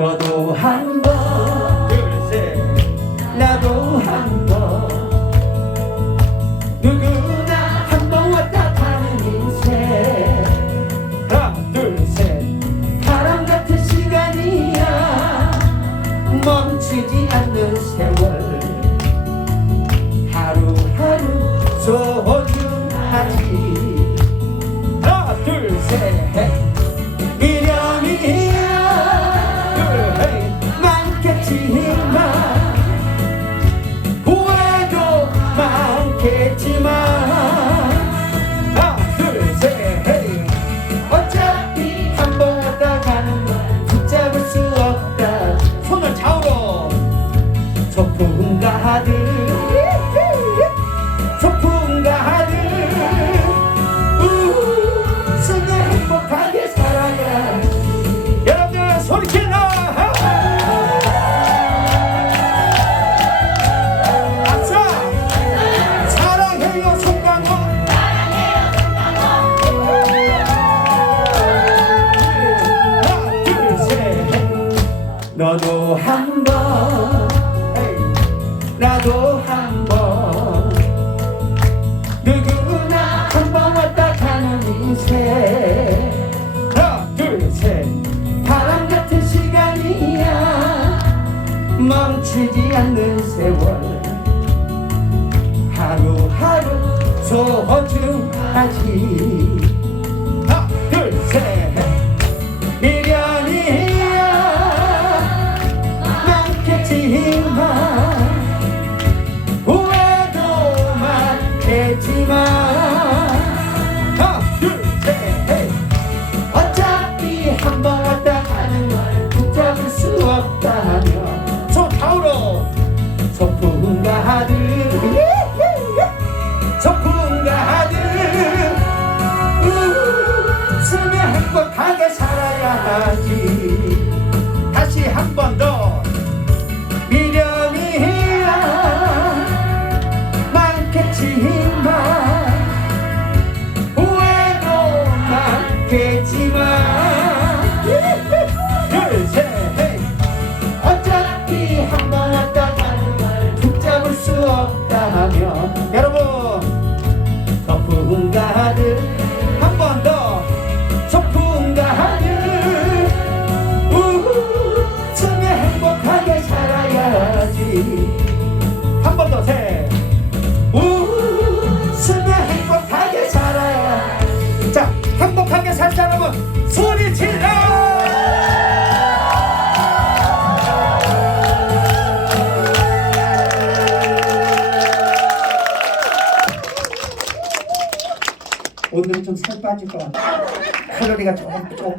너도 한 번, 둘 셋, 나도 한 번. 누구나 한 번 왔다 가는 인생. 하나, 둘, 셋. 바람 같은 시간이야. 멈추지 않는 세월. 하루하루 소중 많겠지만. 하나 둘셋 어차피 한 번 왔다 가는 걸 붙잡을 수 없다. 손을 좌우로 소풍 가득 소풍 가득 웃으며 행복하게 살아야. 여러분들 소리 질러 너도 한번 나도 한번. 누구나 한 번 왔다 가는 인생 하나 둘셋. 바람 같은 시간이야. 멈추지 않는 세월. 하루하루 소중하지 많겠지만 후회도 많겠지만. 하나 둘셋 어차피 한 번 왔다 가는 걸 붙잡을 수 없다면. 손 좌우로. 소풍 가득 소풍 가득 웃으며 행복하게 살아야지 많 살 사람은 소리 질러! 오늘은 좀살 빠질 것 같아. 칼로리가 조금 조금